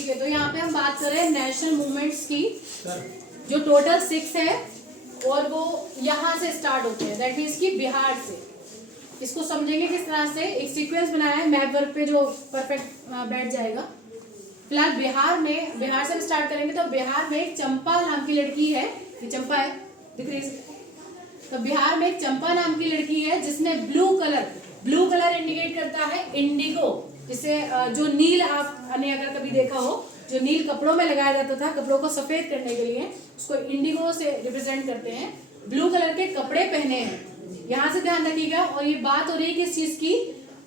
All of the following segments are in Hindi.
ठीक है, तो यहाँ पे हम बात कर रहे हैं नेशनल मूवमेंट्स की, जो टोटल 6 है और वो यहाँ से स्टार्ट होते हैं, दैट मीन्स कि बिहार से। इसको समझेंगे किस तरह से, एक सीक्वेंस बनाया है मैप वर्क पे जो परफेक्ट बैठ जाएगा। फिलहाल बिहार से हम स्टार्ट करेंगे। तो बिहार में एक चंपा नाम की लड़की है, ये चंपा है, दिख रही है। तो बिहार में एक चंपा नाम की लड़की है जिसने ब्लू कलर इंडिकेट करता है इंडिगो, जिसे जो नील आपने अगर कभी देखा हो, जो नील कपड़ों में लगाया जाता था कपड़ों को सफेद करने के लिए, उसको इंडिगो से रिप्रेजेंट करते हैं। ब्लू कलर के कपड़े पहने हैं, यहाँ से ध्यान रखिएगा। और ये बात हो रही है किस चीज की,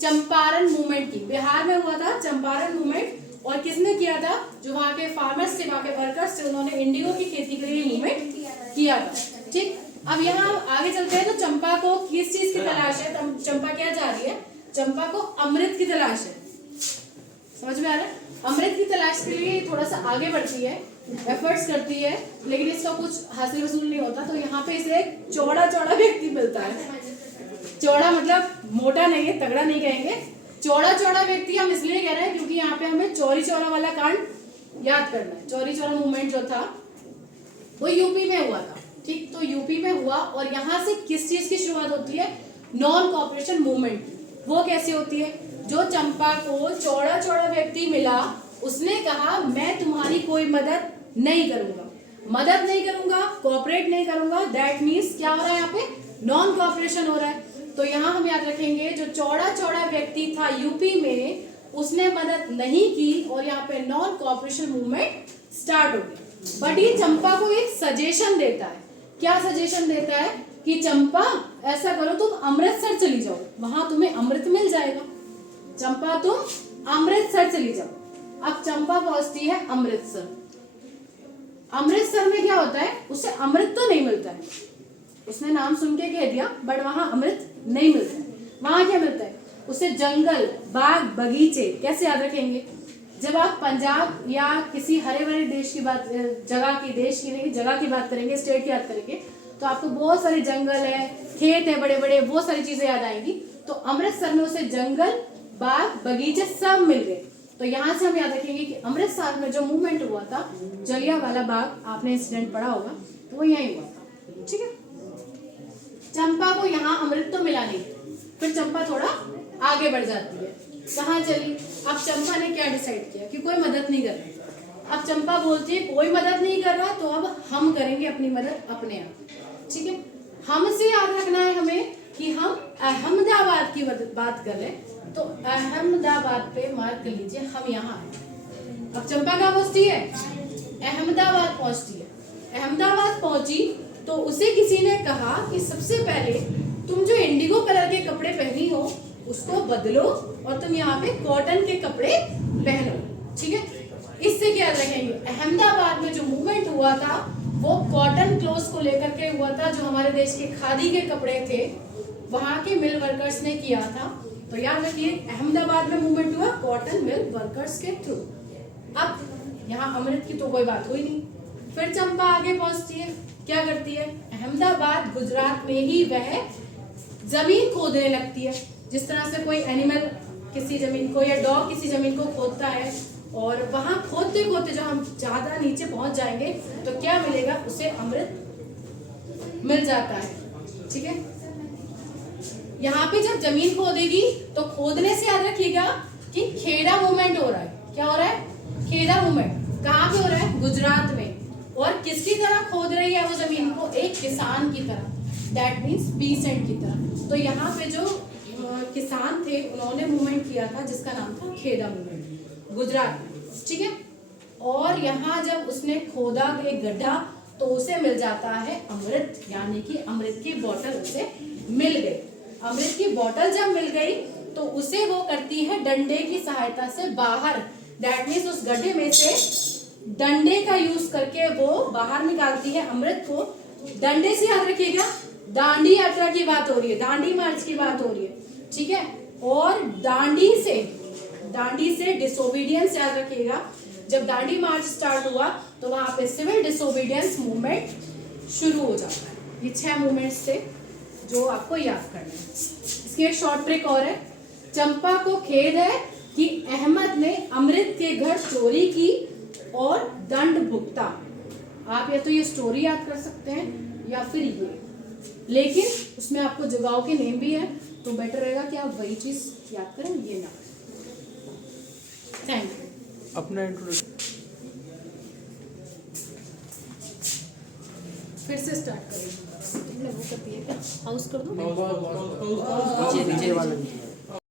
चंपारण मूवमेंट की। बिहार में हुआ था चंपारण मूवमेंट, और किसने किया था, जो वहाँ के फार्मर्स थे, वहाँ के वर्कर्स थे, उन्होंने इंडिगो की खेती के लिए मूवमेंट किया था। ठीक, अब यहाँ आगे चलते हैं। तो चंपा को किस चीज की तलाश है, तो चंपा क्या चाह रही है, चंपा को अमृत की तलाश है। समझ में आ रहा है, अमृत की तलाश के लिए थोड़ा सा आगे बढ़ती है, एफर्ट्स करती है, लेकिन इसका कुछ हासिल वसूल नहीं होता। तो यहाँ पे इसे एक चौड़ा व्यक्ति मिलता है। चौड़ा मतलब मोटा नहीं है, तगड़ा नहीं कहेंगे, चौड़ा व्यक्ति हम इसलिए कह रहे हैं क्योंकि यहाँ पे हमें चौरी चौरा वाला कांड याद करना है। चौरी चौरा मूवमेंट जो था वो यूपी में हुआ था। ठीक, तो यूपी में हुआ, और यहाँ से किस चीज की शुरुआत होती है, नॉन कॉपरेशन मूवमेंट। वो कैसे होती है, जो चंपा को चौड़ा व्यक्ति मिला, उसने कहा मैं तुम्हारी कोई मदद नहीं करूंगा, कोऑपरेट नहीं करूंगा। दैट मीन्स क्या हो रहा है, यहाँ पे नॉन कॉपरेशन हो रहा है। तो यहाँ हम याद रखेंगे, जो चौड़ा व्यक्ति था यूपी में, उसने मदद नहीं की, और यहाँ पे नॉन कॉपरेशन मूवमेंट स्टार्ट हो गई। बट ये चंपा को एक सजेशन देता है। क्या सजेशन देता है कि चंपा ऐसा करो, तुम अमृतसर चली जाओ, वहां तुम्हें अमृत मिल जाएगा। चंपा तुम अमृतसर चली जाओ। अब चंपा पहुंचती है अमृतसर। अमृतसर में क्या होता है, उसे अमृत तो नहीं मिलता है, उसने नाम सुन के कह दिया, बट वहां अमृत नहीं मिलता है। वहां क्या मिलता है, उसे जंगल, बाग, बगीचे। कैसे याद रखेंगे, जब आप पंजाब या किसी हरे भरे देश की बात, जगह की बात करेंगे, स्टेट की बात करेंगे, तो आपको बहुत सारे जंगल है, खेत है बड़े बड़े, बहुत सारी चीजें याद आएंगी। तो अमृतसर में उसे जंगल, बाग, बगीचे सब मिल गए। तो यहाँ से हम याद रखेंगे कि अमृतसर में जो मूवमेंट हुआ था, जलियांवाला बाग, आपने इंसिडेंट पढ़ा होगा, तो वो यही हुआ था। ठीक है, चंपा को यहाँ अमृत तो मिला नहीं, फिर चंपा थोड़ा आगे बढ़ जाती है। कहाँ चली, अब चंपा ने क्या डिसाइड किया कि कोई मदद नहीं कर रहा। अब चंपा बोलती है कोई मदद नहीं कर रहा, तो अब हम करेंगे अपनी मदद अपने आप। ठीक है, हमसे याद रखना है हमें कि हम अहमदाबाद की बात कर रहे हैं, तो अहमदाबाद पे मार्क कर लीजिए, हम यहाँ आए। अब चंपा कहाँ पहुंचती है, अहमदाबाद पहुंचती है। अहमदाबाद पहुंची तो उसे किसी ने कहा कि सबसे पहले तुम जो इंडिगो कलर के कपड़े पहनी हो उसको बदलो, और तुम यहाँ पे कॉटन के कपड़े पहनो। ठीक है, इससे क्या रखेंगे, अहमदाबाद में जो मूवमेंट हुआ था वो कॉटन क्लोथ्स को लेकर के हुआ था, जो हमारे देश के खादी के कपड़े थे, वहां के मिल वर्कर्स ने किया था। तो याद रखिए, अहमदाबाद में मूवमेंट हुआ कॉटन मिल वर्कर्स के थ्रू। अब यहाँ अमृत की तो कोई बात हुई नहीं। फिर चंपा आगे पहुंचती है, क्या करती है, अहमदाबाद गुजरात में ही वह जमीन खोदने लगती है। जिस तरह से कोई एनिमल किसी जमीन को, या डॉग किसी जमीन को खोदता है, और वहां खोदते खोदते जब हम ज्यादा नीचे पहुंच जाएंगे तो क्या मिलेगा, उसे अमृत मिल जाता है। ठीक है, यहाँ पे जब जमीन खोदेगी तो खोदने से याद रखिएगा कि खेड़ा मूवमेंट हो रहा है। क्या हो रहा है, खेड़ा मूवमेंट। कहाँ पे हो रहा है, गुजरात में। और किसकी तरह खोद रही है वो जमीन को, एक किसान की तरह, दैट मीन्स पीसेंट की तरह। तो यहाँ पे जो किसान थे उन्होंने मूवमेंट किया था जिसका नाम था खेड़ा मूवमेंट, गुजरात में। ठीक है, और यहाँ जब उसने खोदा एक गड्ढा तो उसे मिल जाता है अमृत, यानी कि अमृत की बोतल उसे मिल गई। अमृत की बोतल जब मिल गई तो उसे वो करती है डंडे की सहायता से बाहर, दैट मीन्स उस गड्ढे में से डंडे का यूज करके वो बाहर निकालती है अमृत को। डंडे से याद रखिएगा, दांडी यात्रा की बात हो रही है, दांडी मार्च की बात हो रही है। ठीक है, और दांडी से डिसोबीडियंस याद रखिएगा। जब दांडी मार्च स्टार्ट हुआ तो वहां पे सिविल डिसोबीडियंस मूवमेंट शुरू हो जाता है। ये 6 मूवमेंट्स थे जो आपको याद करना है। इसकी एक शॉर्ट ट्रिक और है, चंपा को खेद है कि अहमद ने अमृत के घर चोरी की और दंड भुगता। आप या तो ये स्टोरी याद कर सकते हैं या फिर ये, लेकिन उसमें आपको जगहों के नेम भी है, तो बेटर रहेगा कि आप वही चीज याद करें, ये ना। Thank you. अपना इंट्रोडक्शन फिर से स्टार्ट करेंगे। वो करती है क्या? हाउस कर दो। नीचे वाला